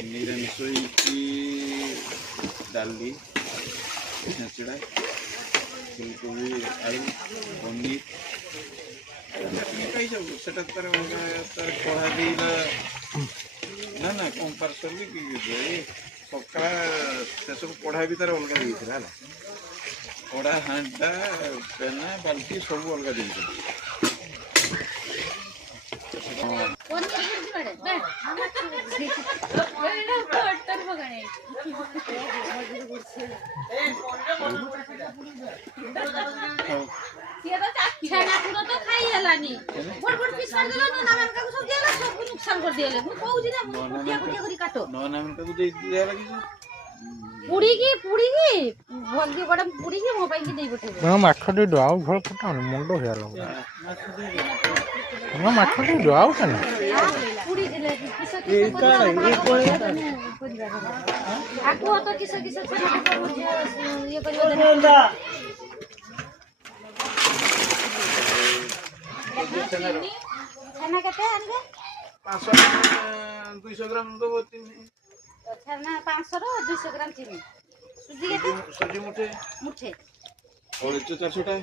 ନିରାମିଷ ହେଇଛି ଡାଲି, ଛେଞ୍ଚଡ଼ା, ଫୁଲକୋବି ଆଳୁ, ପନିର ଖାଇଯାଉ। ସେଟା ତାର କଢ଼ା ଦେଇଲା ନା ନା କମ୍ପାରସଲି ସକାଳ ସେସବୁ କଢ଼ା ବି ତାର ଅଲଗା ଦେଇଥିଲା ହେଲା। କଢ଼ା, ହାଣ୍ଡା, ପେନା, ବାଲ୍ଟି ସବୁ ଅଲଗା ଦେଇଥିଲା। ମାଛ ଦେଇଦିଅ ଆଉ ଝୋଳ ଫୁଟାଉନି ମୁଣ୍ଡ ହେଇଗଲା ମାଛ ଦେଇଦିଅ ଆଉ କେନ ଛେନା କେତେ ଆଣିବେ? 200 ଗ୍ରାମ ଦେବ। ଛେନା 500 ର 200 ଗ୍ରାମ ଚିନି। ସୁଜି କେତେ? ସୁଜି ମୁଠେ। ମୁଠେ। 400 ଟା।